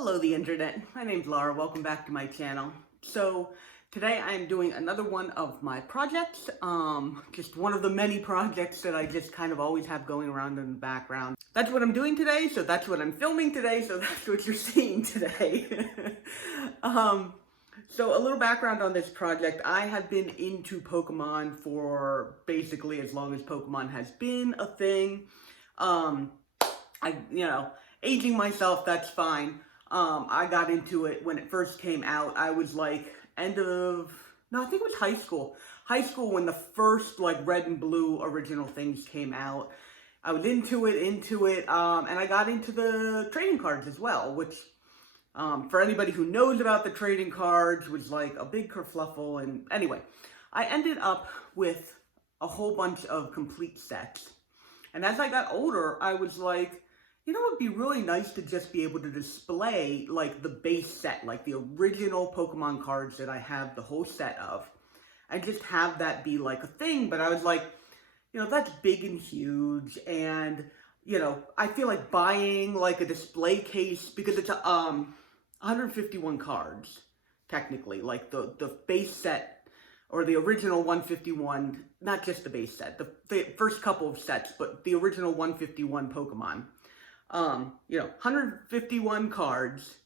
Hello, the internet. My name's Laura. Welcome back to my channel. So today I am doing another one of my projects. Just one of the many projects that I just kind of always have going around in the background. That's what I'm doing today, so that's what I'm filming today, so that's what you're seeing today. So a little background on this project. I have been into Pokemon for basically as long as Pokemon has been a thing. Aging myself, that's fine. I got into it when it first came out. I was like I think it was high school. High school when the first like red and blue original things came out. I was into it, and I got into the trading cards as well, which, for anybody who knows about the trading cards, was like a big kerfluffle. And anyway, I ended up with a whole bunch of complete sets. And as I got older, I was like, you know, it'd be really nice to just be able to display like the base set, like the original Pokemon cards that I have the whole set of, and just have that be like a thing. But I was like, you know, that's big and huge, and you know, I feel like buying like a display case, because it's 151 cards technically, like the base set or the original 151, not just the base set, the first couple of sets, but the original 151 Pokemon. 151 cards,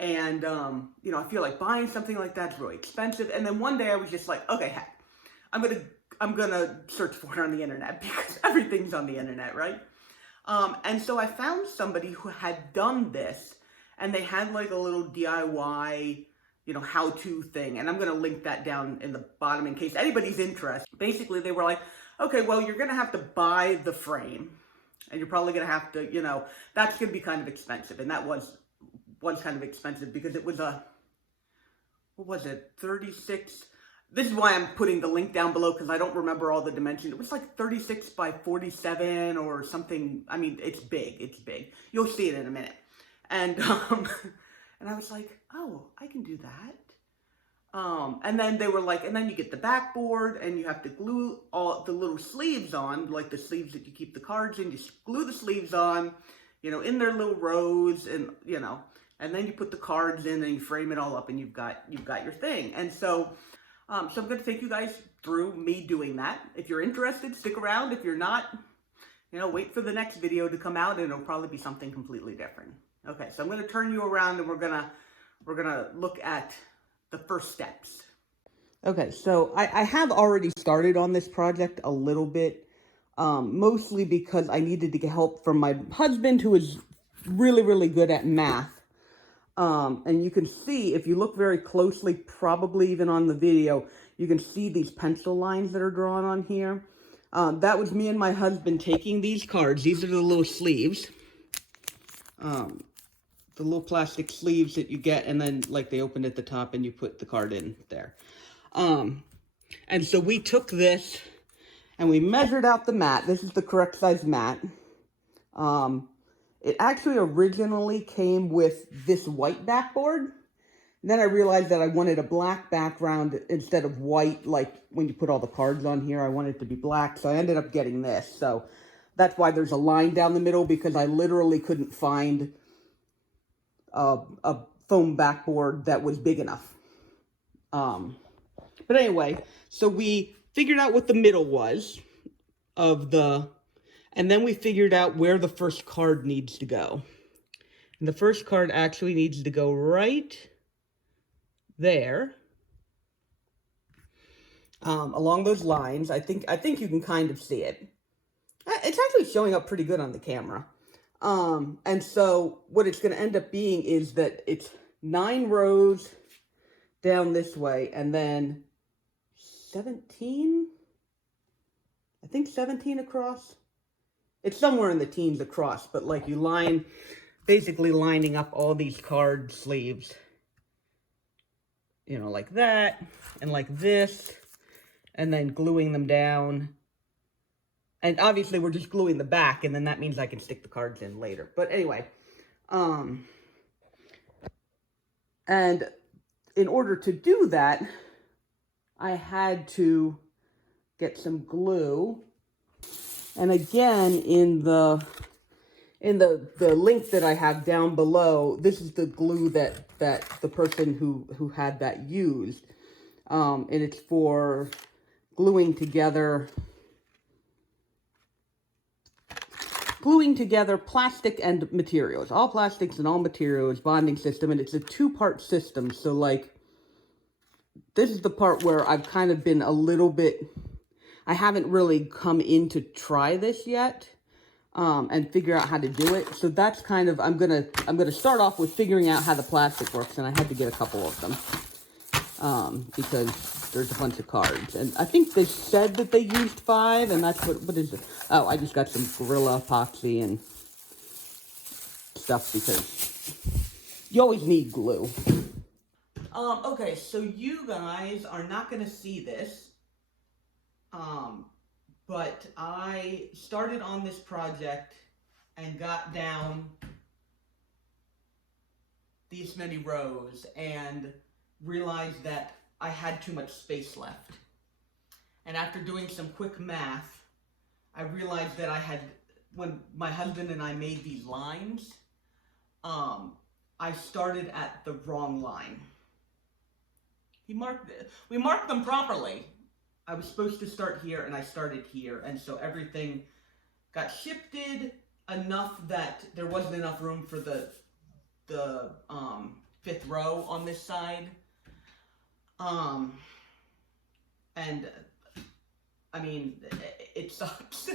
and, I feel like buying something like that's really expensive. And then one day I was just like, okay, heck, I'm gonna search for it on the internet, because everything's on the internet, right? And so I found somebody who had done this, and they had like a little DIY, how-to thing, and I'm gonna link that down in the bottom in case anybody's interested. Basically, they were like, okay, well, you're gonna have to buy the frame, and you're probably going to have to, that's going to be kind of expensive. And that was kind of expensive because it was what was it, 36? This is why I'm putting the link down below, because I don't remember all the dimensions. It was like 36 by 47 or something. I mean, it's big. You'll see it in a minute. And, and I was like, oh, I can do that. And then they were like, and then you get the backboard, and you have to glue all the little sleeves on, like the sleeves that you keep the cards in. You glue the sleeves on, in their little rows, and and then you put the cards in, and you frame it all up, and you've got your thing. And so, so I'm going to take you guys through me doing that. If you're interested, stick around. If you're not, wait for the next video to come out, and it'll probably be something completely different. Okay, so I'm going to turn you around, and we're gonna look at the first steps. Okay, so I have already started on this project a little bit, mostly because I needed to get help from my husband, who is really, really good at math. And you can see, if you look very closely, probably even on the video, you can see these pencil lines that are drawn on here. That was me and my husband taking these cards. These are the little sleeves. The little plastic sleeves that you get, and then like they open at the top and you put the card in there. And so we took this and we measured out the mat. This is the correct size mat. It actually originally came with this white backboard. Then I realized that I wanted a black background instead of white, like when you put all the cards on here. I wanted it to be black, so I ended up getting this. So that's why there's a line down the middle, because I literally couldn't find a foam backboard that was big enough. But anyway, so we figured out what the middle was and then we figured out where the first card needs to go. And the first card actually needs to go right there, along those lines. I think you can kind of see it. It's actually showing up pretty good on the camera. And so what it's going to end up being is that it's 9 rows down this way, and then 17, I think 17 across. It's somewhere in the teens across, but like you basically lining up all these card sleeves, like that, and like this, and then gluing them down. And obviously we're just gluing the back, and then that means I can stick the cards in later. But anyway, and in order to do that, I had to get some glue. And again, in the in the link that I have down below, this is the glue that the person who had that used. And it's for gluing together plastic and materials. All plastics and all materials bonding system, and it's a two-part system. So like, this is the part where I've kind of been a little bit, I haven't really come in to try this yet. And figure out how to do it. So that's kind of, I'm gonna start off with figuring out how the plastic works, and I had to get a couple of them because there's a bunch of cards, and I think they said that they used 5, and that's what is it? Oh, I just got some Gorilla Epoxy and stuff because you always need glue. Okay, so you guys are not gonna see this. But I started on this project and got down these many rows and realized that I had too much space left. And after doing some quick math, I realized that I had, when my husband and I made these lines, I started at the wrong line. We marked them properly. I was supposed to start here, and I started here, and so everything got shifted enough that there wasn't enough room for the 5th row on this side. And I mean, it sucks.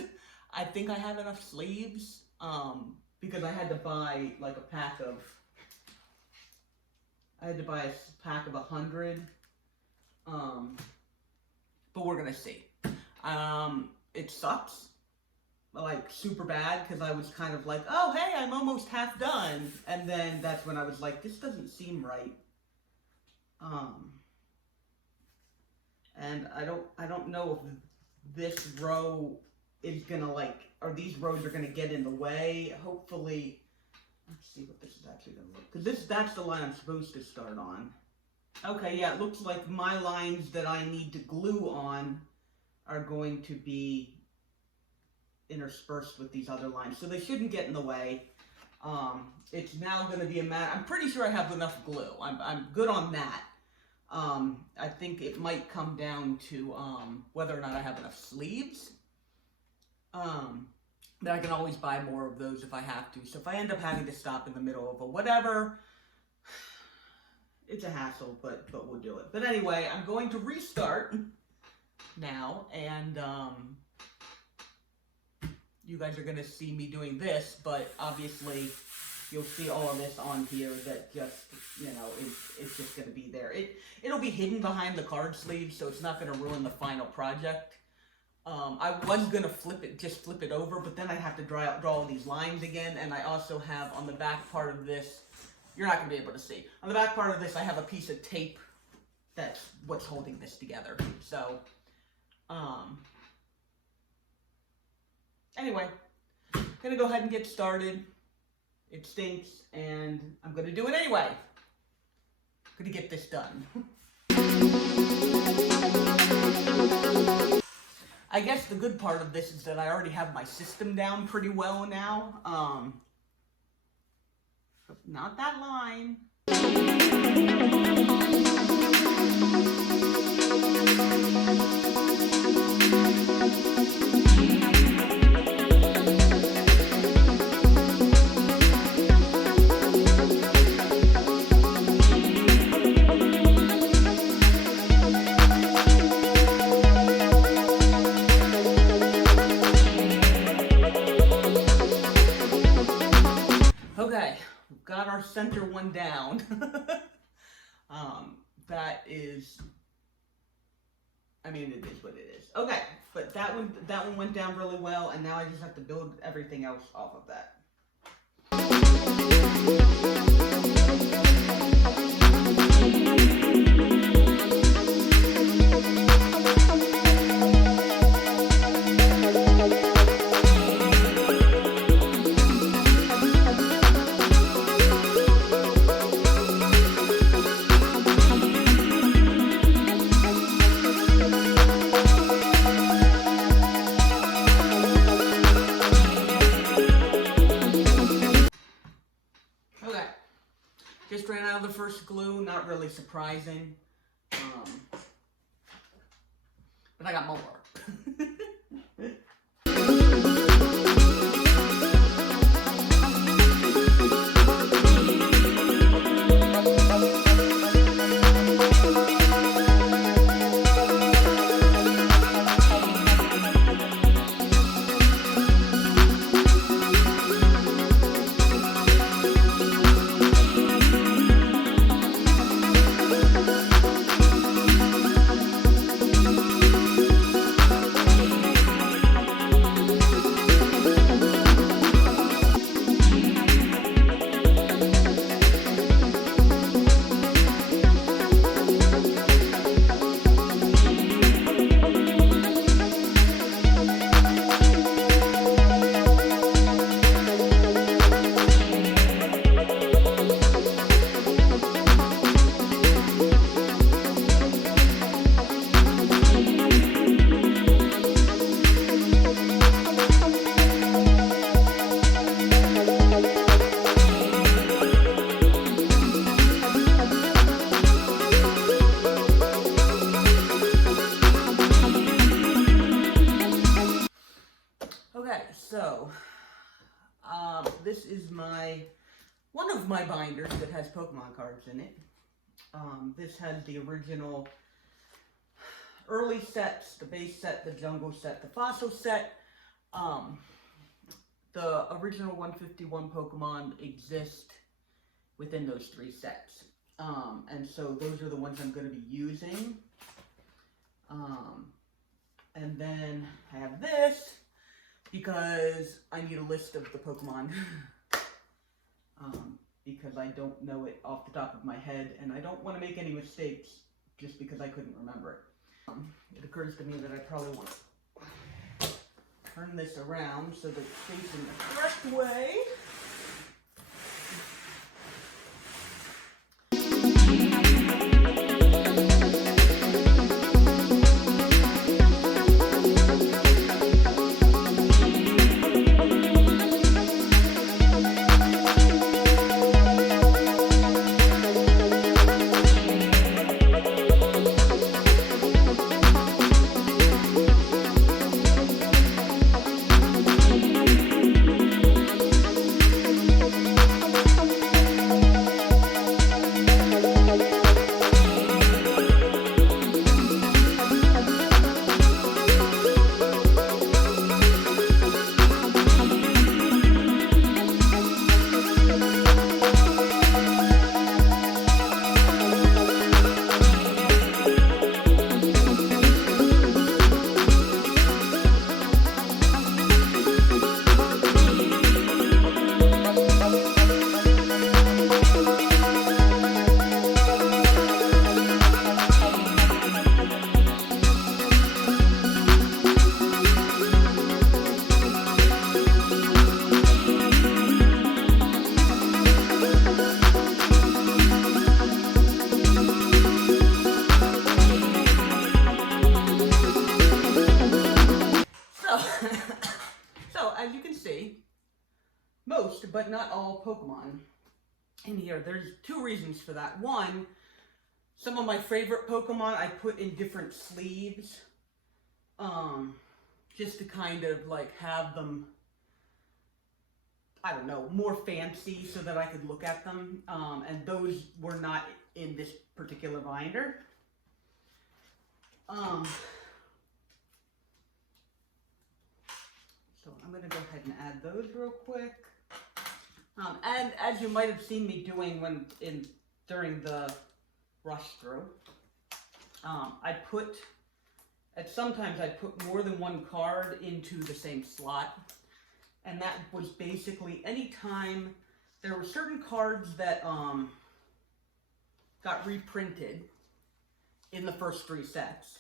I think I have enough sleeves, because I had to buy like a pack of 100. But we're gonna see. It sucks, like super bad, because I was kind of like, oh hey, I'm almost half done, and then that's when I was like, this doesn't seem right. And I don't know if this row is gonna or these rows are gonna get in the way. Hopefully, let's see what this is actually gonna look, because that's the line I'm supposed to start on. Okay, yeah, it looks like my lines that I need to glue on are going to be interspersed with these other lines, so they shouldn't get in the way. It's now going to be a matter, I'm pretty sure I have enough glue. I'm good on that. I think it might come down to whether or not I have enough sleeves. But I can always buy more of those if I have to. So if I end up having to stop in the middle of a whatever, it's a hassle, but we'll do it. But anyway, I'm going to restart now, and you guys are going to see me doing this, but obviously you'll see all of this on here that just, it's just going to be there. It'll be hidden behind the card sleeve, so it's not going to ruin the final project. I was going to flip it over, but then I'd have to draw all these lines again, and I also have on the back part of this, you're not going to be able to see. On the back part of this, I have a piece of tape that's what's holding this together. So, anyway, I'm going to go ahead and get started. It stinks, and I'm going to do it anyway. I'm going to get this done. I guess the good part of this is that I already have my system down pretty well now. Not that line. Okay, we've got our center one down. That is, I mean, it is what it is. Okay, but that one went down really well, and now I just have to build everything else off of that. Just ran out of the first glue, not really surprising. But I got more. So, this is one of my binders that has Pokemon cards in it. This has the original early sets, the base set, the jungle set, the fossil set. The original 151 Pokemon exist within those 3 sets. And so those are the ones I'm going to be using. And then I have this, because I need a list of the Pokemon, because I don't know it off the top of my head, and I don't want to make any mistakes just because I couldn't remember it. It occurs to me that I probably want to turn this around so that it's facing the correct way. So, as you can see, most, but not all Pokemon in here. There's 2 reasons for that. One, some of my favorite Pokemon I put in different sleeves, just to kind of like have them, I don't know, more fancy so that I could look at them, and those were not in this particular binder. So I'm going to go ahead and add those real quick. And as you might have seen me doing during the rush through, sometimes I put more than 1 card into the same slot. And that was basically anytime there were certain cards that got reprinted in the first 3 sets.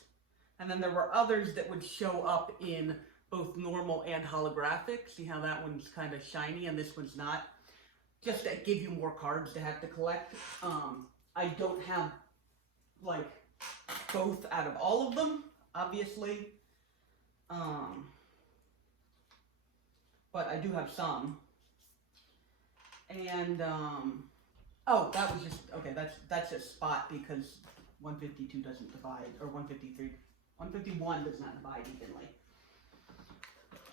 And then there were others that would show up in both normal and holographic. See how that one's kind of shiny and this one's not? Just to give you more cards to have to collect. I don't have, like, both out of all of them, obviously. But I do have some. And Oh, that was just, okay, that's a spot because 152 doesn't divide, or 153, 151 does not divide evenly.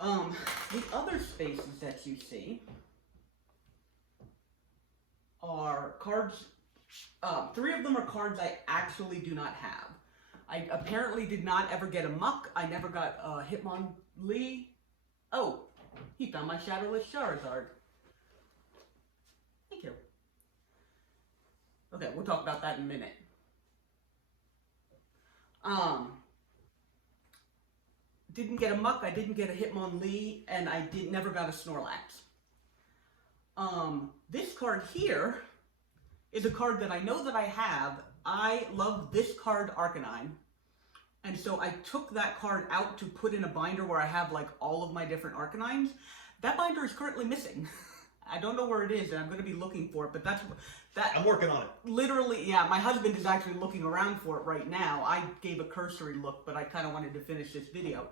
The other spaces that you see are cards. 3 of them are cards I actually do not have. I apparently did not ever get a Muck. I never got a Hitmonlee. Oh, he found my Shadowless Charizard. Thank you. Okay, we'll talk about that in a minute. Didn't get a Muck, I didn't get a Hitmonlee, and I never got a Snorlax. This card here is a card that I know that I have. I love this card, Arcanine. And so I took that card out to put in a binder where I have like all of my different Arcanines. That binder is currently missing. I don't know where it is, and I'm going to be looking for it, but that. I'm working on it. Literally, yeah, my husband is actually looking around for it right now. I gave a cursory look, but I kind of wanted to finish this video.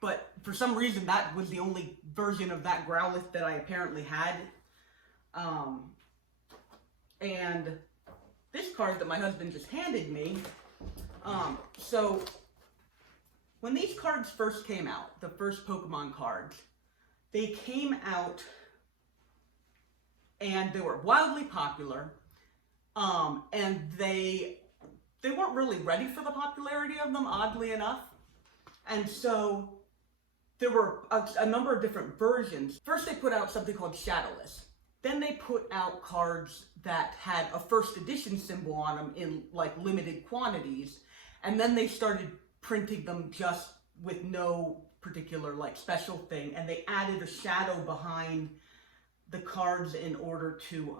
But for some reason, that was the only version of that Growlithe that I apparently had. And this card that my husband just handed me, so when these cards first came out, the first Pokemon cards, they came out and they were wildly popular, and they weren't really ready for the popularity of them, oddly enough. And so there were a number of different versions. First they put out something called Shadowless. Then they put out cards that had a first edition symbol on them in like limited quantities. And then they started printing them just with no particular like special thing. And they added a shadow behind the cards in order to,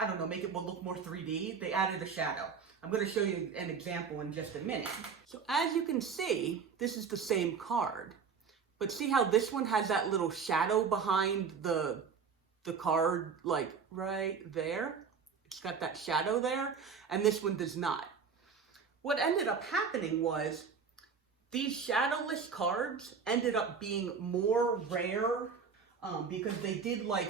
I don't know, make it look more 3D. They added a shadow. I'm going to show you an example in just a minute. So as you can see, this is the same card. But see how this one has that little shadow behind the card, like right there? It's got that shadow there, and this one does not. What ended up happening was these shadowless cards ended up being more rare because they did like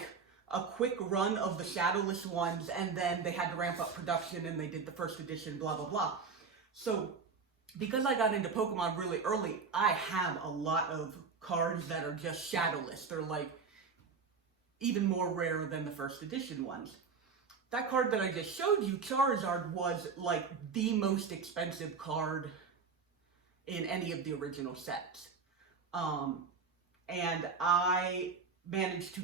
a quick run of the shadowless ones, and then they had to ramp up production, and they did the first edition, blah, blah, blah. So because I got into Pokemon really early, I have a lot of cards that are just shadowless. They're like even more rare than the first edition ones. That card that I just showed you, Charizard, was like the most expensive card in any of the original sets. And I managed to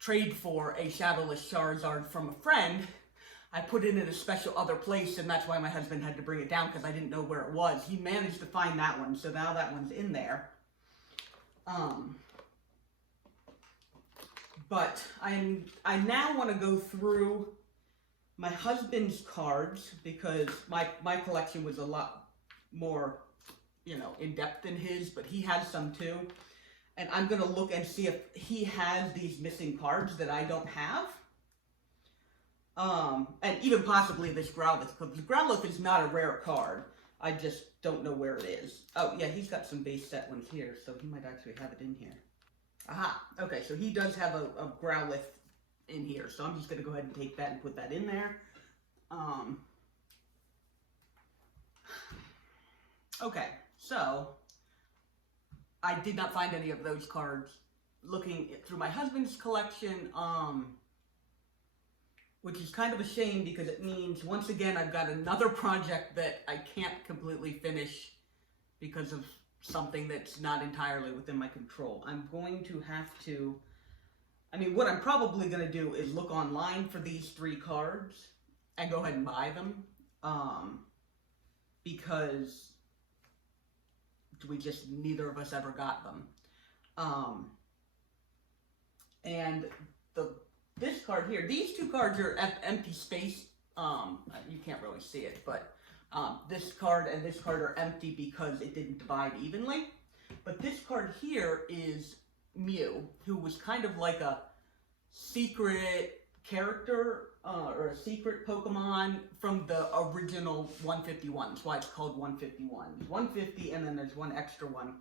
trade for a shadowless Charizard from a friend. I put it in a special other place, and that's why my husband had to bring it down, because I didn't know where it was. He managed to find that one, so now that one's in there. But I now want to go through my husband's cards, because my collection was a lot more, you know, in-depth than his, but he has some too. And I'm going to look and see if he has these missing cards that I don't have. And even possibly this Growlithe, because Growlithe is not a rare card. I just don't know where it is. Oh, yeah, he's got some base set ones here, so he might actually have it in here. Aha, okay, so he does have a Growlithe in here, so I'm just going to go ahead and take that and put that in there. Okay, so I did not find any of those cards looking through my husband's collection, which is kind of a shame, because it means, once again, I've got another project that I can't completely finish because of something that's not entirely within my control. I'm going to have to, I mean, what I'm probably going to do is look online for these 3 cards and go ahead and buy them, because neither of us ever got them. And this card here, these 2 cards are empty space. You can't really see it, but this card and this card are empty because it didn't divide evenly. But this card here is Mew, who was kind of like a secret character, or a secret Pokemon from the original 151. That's why it's called 151. There's 150, and then there's one extra one.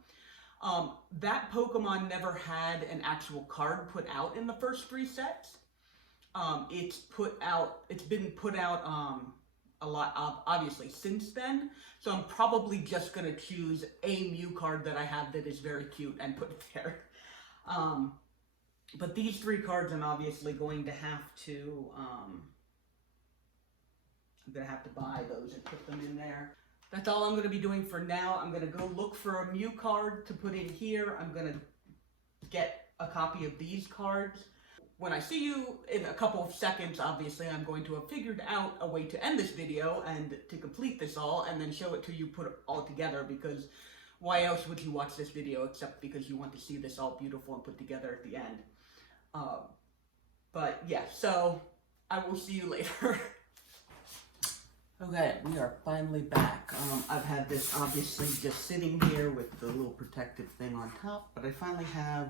That Pokemon never had an actual card put out in the first 3 sets. It's been put out a lot, obviously, since then. So I'm probably just going to choose a Mew card that I have that is very cute and put it there. But these 3 cards I'm obviously going to have to, buy those and put them in there. That's all I'm going to be doing for now. I'm going to go look for a Mew card to put in here. I'm going to get a copy of these cards. When I see you in a couple of seconds, obviously, I'm going to have figured out a way to end this video and to complete this all and then show it to you put it all together, because why else would you watch this video except because you want to see this all beautiful and put together at the end. But yeah, so I will see you later. Okay, we are finally back. I've had this obviously just sitting here with the little protective thing on top, but I finally have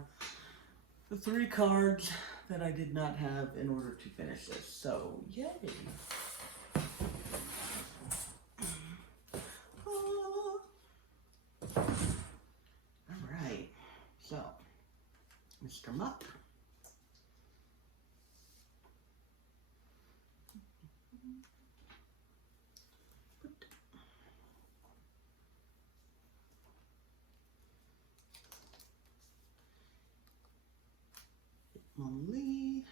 the 3 cards that I did not have in order to finish this, so yay! Alright, so, Mr. Muck. Lee.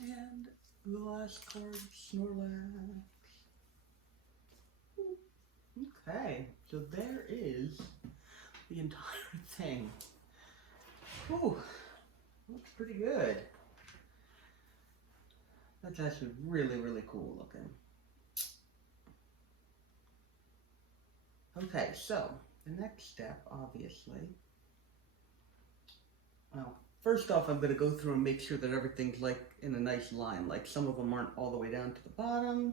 And the last card, Snorlax. Okay, so there is the entire thing. Ooh, looks pretty good. That's actually really, really cool looking. Okay, so the next step, obviously, well, first off, I'm going to go through and make sure that everything's like in a nice line, like some of them aren't all the way down to the bottom.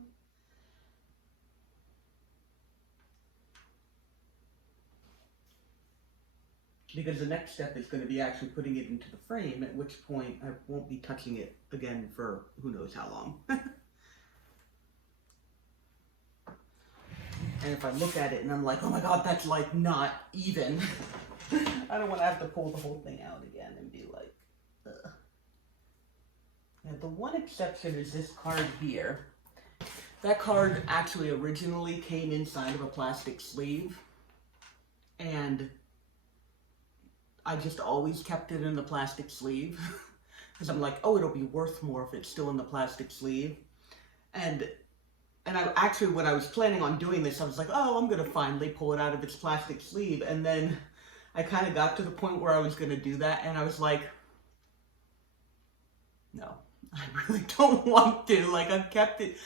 Because the next step is going to be actually putting it into the frame, at which point I won't be touching it again for who knows how long. And if I look at it and I'm like, oh my god, that's like not even, I don't want to have to pull the whole thing out again and be like, ugh. Now, the one exception is this card here. That card actually originally came inside of a plastic sleeve, and I just always kept it in the plastic sleeve because I'm like, oh, it'll be worth more if it's still in the plastic sleeve. And I actually, when I was planning on doing this, I was like, oh, I'm going to finally pull it out of its plastic sleeve. And then I kind of got to the point where I was going to do that, and I was like, no, I really don't want to. Like, I kept it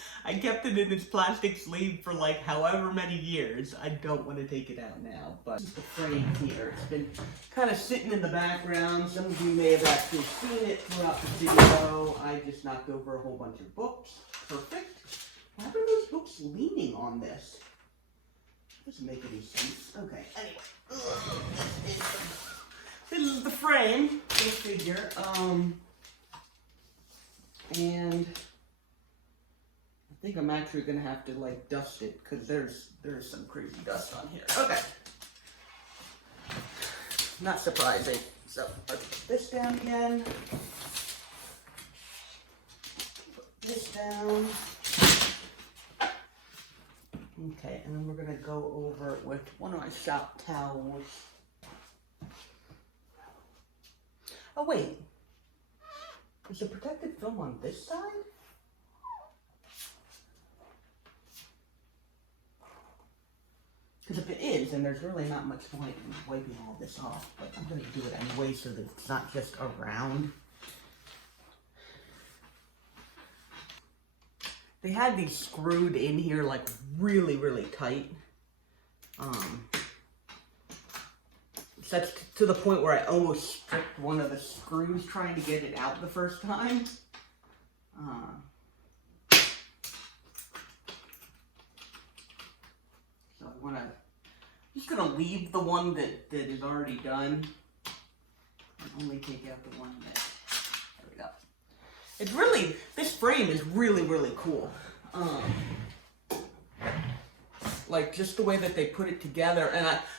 in its plastic sleeve for like however many years. I don't want to take it out now, but the frame here, it's been kind of sitting in the background. Some of you may have actually seen it throughout the video. I just knocked over a whole bunch of books. Perfect. Why are those books leaning on this? Doesn't make any sense. Okay, anyway. This is the frame, go figure. And I think I'm actually gonna have to like dust it because there's some crazy dust on here. Okay. Not surprising. So let's put this down again. Put this down. Okay, and then we're going to go over it with one of my shop towels. Oh, wait. Is the protective film on this side? Because if it is, then there's really not much point in wiping all this off. But I'm going to do it anyway so that it's not just around. They had these screwed in here like really, really tight. Such to the point where I almost stripped one of the screws trying to get it out the first time. So I'm just gonna leave the one that is already done and only take out the one that. There we go. It's really, this frame is really, really cool. Like just the way that they put it together,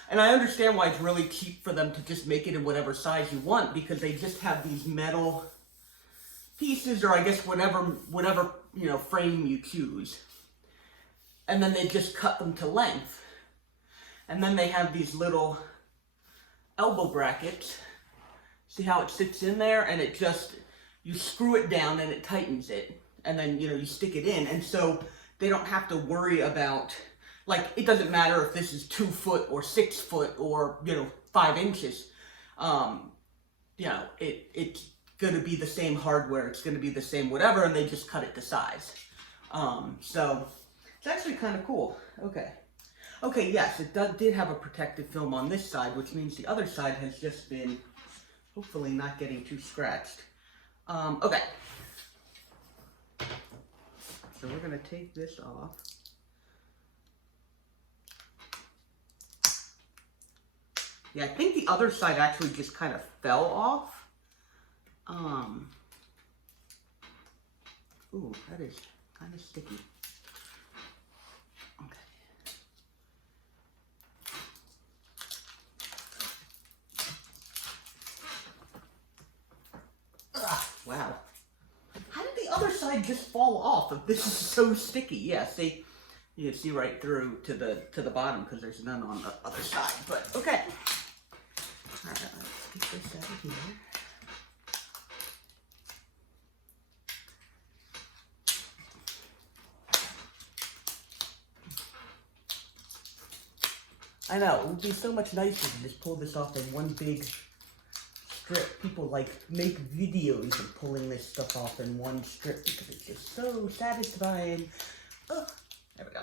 and I understand why it's really cheap for them to just make it in whatever size you want, because they just have these metal pieces, or I guess whatever frame you choose, and then they just cut them to length, and then they have these little elbow brackets. See how it sits in there, and it just, you screw it down and it tightens it, and then you stick it in, and so they don't have to worry about, like, it doesn't matter if this is 2 foot or 6 foot or 5 inches. It's gonna be the same hardware, it's gonna be the same whatever, and they just cut it to size. So it's actually kind of cool. Okay, yes, it did have a protective film on this side, which means the other side has just been hopefully not getting too scratched. Okay. So we're gonna take this off. Yeah, I think the other side actually just kind of fell off. Ooh, that is kind of sticky. Okay. Wow. How did the other side just fall off if this is so sticky? Yeah, see, you can see right through to the bottom because there's none on the other side, but okay. All right, let's get this out of here. I know, it would be so much nicer to just pull this off in one big strip. People make videos of pulling this stuff off in one strip because it's just so satisfying. Oh, there we go.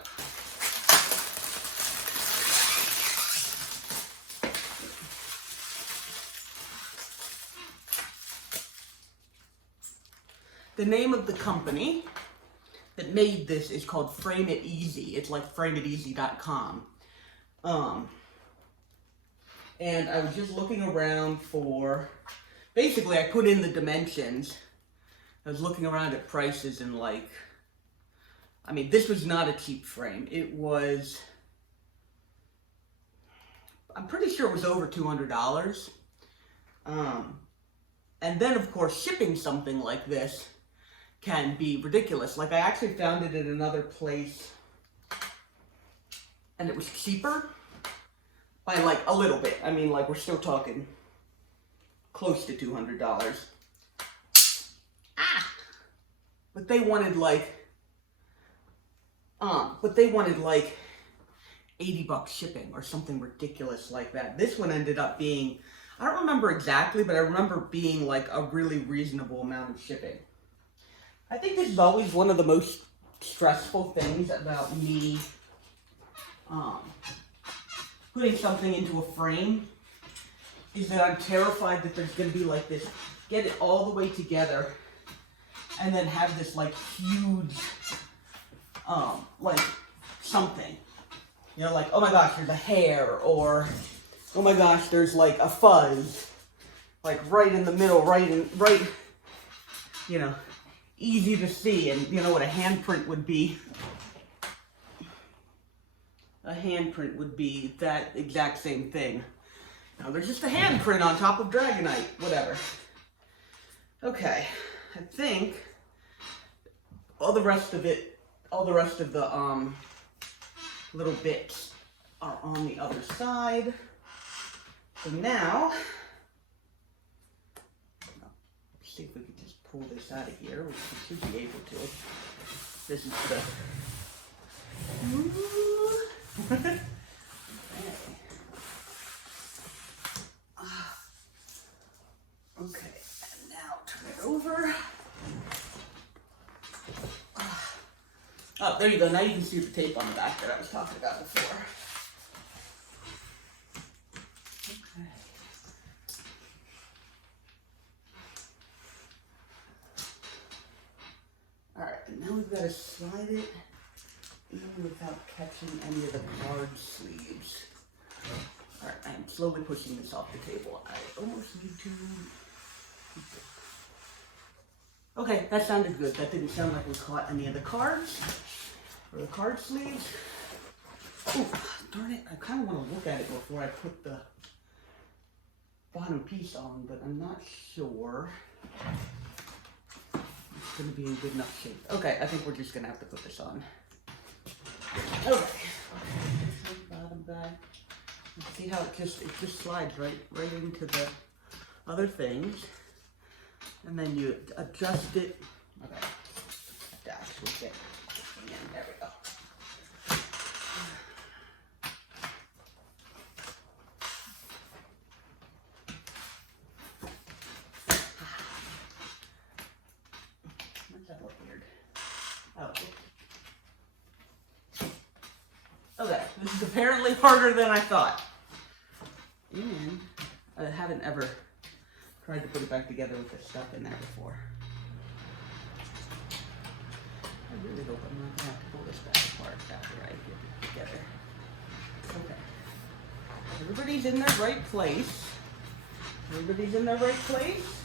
The name of the company that made this is called Frame It Easy. It's like frameiteasy.com. And I was just looking around for, basically I put in the dimensions. I was looking around at prices and this was not a cheap frame. It was, I'm pretty sure it was over $200. And then of course shipping something like this can be ridiculous. Like I actually found it at another place and it was cheaper by a little bit. I mean, we're still talking close to $200. But they wanted $80 shipping or something ridiculous like that. This one ended up being, I don't remember exactly, but I remember being a really reasonable amount of shipping. I think this is always one of the most stressful things about me putting something into a frame, is that I'm terrified that there's going to be this, get it all the way together, and then have this huge, something. Oh my gosh, there's a hair, or oh my gosh, there's a fuzz, right in the middle, right, easy to see, and what a handprint would be. A handprint would be that exact same thing. Now there's just a handprint on top of Dragonite, whatever. Okay, I think all the rest of the little bits are on the other side. So now, let's see if we can just pull this out of here, which we should be able to. This is the... Okay. Okay, and now turn it over. Oh, there you go. Now you can see the tape on the back that I was talking about before. Okay. Alright, and now we've got to slide it in without catching any of the card sleeves. Alright, I'm slowly pushing this off the table. I almost need to... Okay, that sounded good. That didn't sound like we caught any of the cards. for the card sleeves. Ooh, darn it, I kind of want to look at it before I put the bottom piece on, but I'm not sure it's going to be in good enough shape. Okay, I think we're just going to have to put this on. Okay. Bottom guy. See how it just slides right into the other things, and then you adjust it. Okay, that's with it. And there we go. What's that look weird? Oh. Okay, this is apparently harder than I thought. And I haven't ever tried to put it back together with the stuff in there before. I really hope I'm not going to have to pull this back apart after I get it together. Okay. Everybody's in their right place. Everybody's in their right place.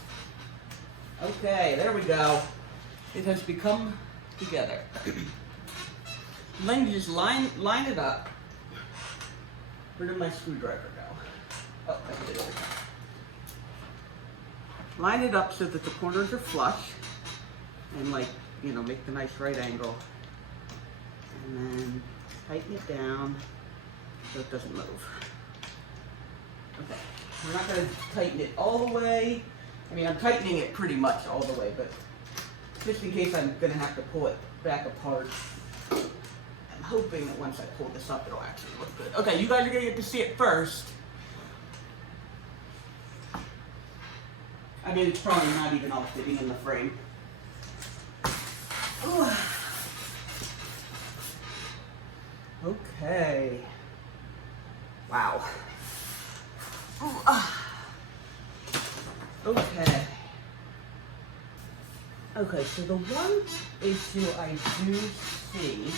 Okay, there we go. It has become together. Then you just line it up. Where did my screwdriver go? Oh, I put it over here. Line it up so that the corners are flush and, like, you know, make the nice right angle. And then tighten it down so it doesn't move. Okay, we're not going to tighten it all the way. I mean, I'm tightening it pretty much all the way, but just in case I'm going to have to pull it back apart, I'm hoping that once I pull this up, it'll actually look good. Okay, you guys are going to get to see it first. I mean, it's probably not even all fitting in the frame. Ooh. Okay. Wow. Ooh. Okay. Okay, so the one issue I do see,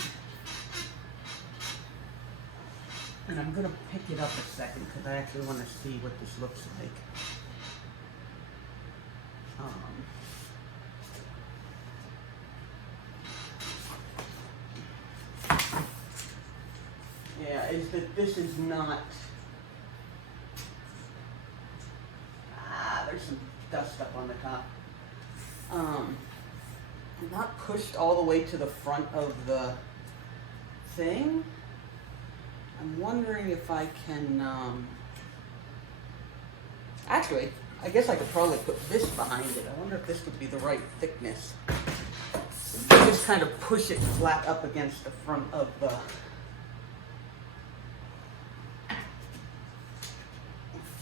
and I'm gonna pick it up a second because I actually want to see what this looks like. Yeah, is that this is not, there's some dust up on the top. Not pushed all the way to the front of the thing. I'm wondering if I can, actually, I guess I could probably put this behind it. I wonder if this would be the right thickness. Just kind of push it flat up against the front of the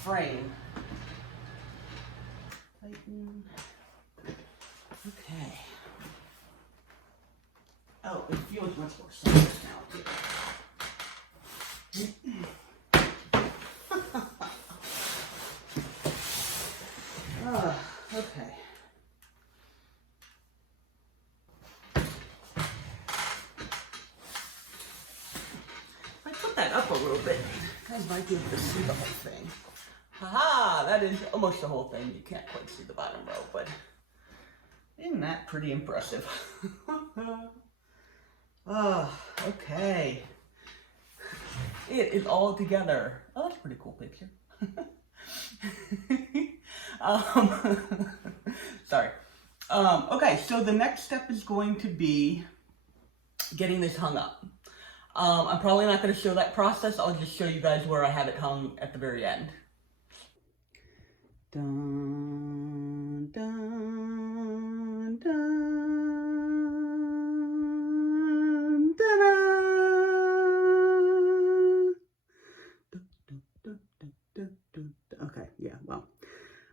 frame. Tighten. Okay. Oh, it feels much more soft now, too. Okay. If I put that up a little bit, you guys might be able to see the whole thing. Haha, that is almost the whole thing. You can't quite see the bottom row, but isn't that pretty impressive? Okay. It is all together. Oh, that's a pretty cool picture. Sorry. Okay, so the next step is going to be getting this hung up. I'm probably not going to show that process. I'll just show you guys where I have it hung at the very end. Dun, dun, dun, okay, yeah, well,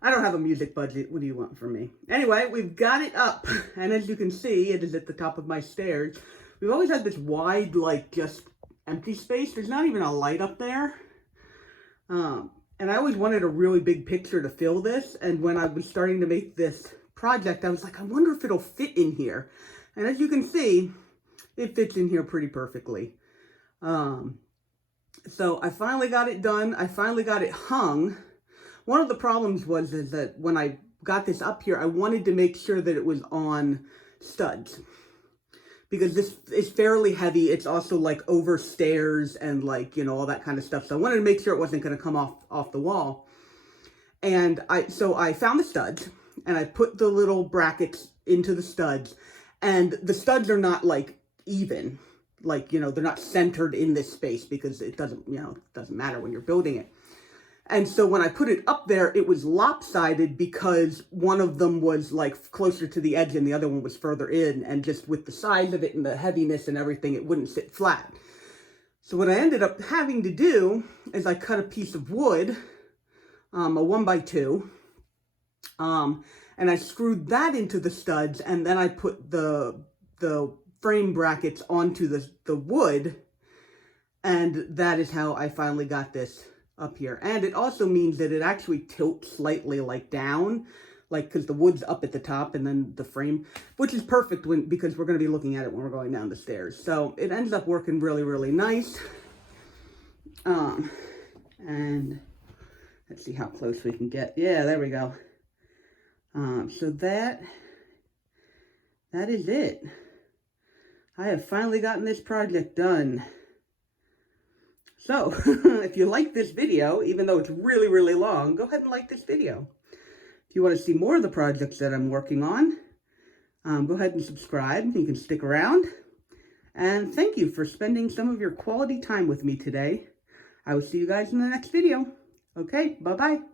I don't have a music budget. What do you want from me? Anyway, we've got it up, and as you can see, it is at the top of my stairs. We've always had this wide, like, just empty space. There's not even a light up there. And I always wanted a really big picture to fill this, and when I was starting to make this project, I was like, I wonder if it'll fit in here. And as you can see, it fits in here pretty perfectly. So I finally got it done. I finally got it hung. One of the problems was that when I got this up here, I wanted to make sure that it was on studs, because this is fairly heavy. It's also like over stairs and like, you know, all that kind of stuff. So I wanted to make sure it wasn't going to come off the wall. And so I found the studs and I put the little brackets into the studs, and the studs are not like even, like, you know, they're not centered in this space because it doesn't, you know, it doesn't matter when you're building it. And so when I put it up there, it was lopsided because one of them was like closer to the edge and the other one was further in, and just with the size of it and the heaviness and everything, it wouldn't sit flat. So what I ended up having to do is I cut a piece of wood, a 1x2, and I screwed that into the studs, and then I put the frame brackets onto the wood, and that is how I finally got this up here. And it also means that it actually tilts slightly like down, like because the wood's up at the top and then the frame, which is perfect because we're going to be looking at it when we're going down the stairs. So it ends up working really, really nice. And let's see how close we can get. Yeah, there we go. So that is it. I have finally gotten this project done. So, if you like this video, even though it's really, really long, go ahead and like this video. If you want to see more of the projects that I'm working on, go ahead and subscribe. You can stick around. And thank you for spending some of your quality time with me today. I will see you guys in the next video. Okay, bye-bye.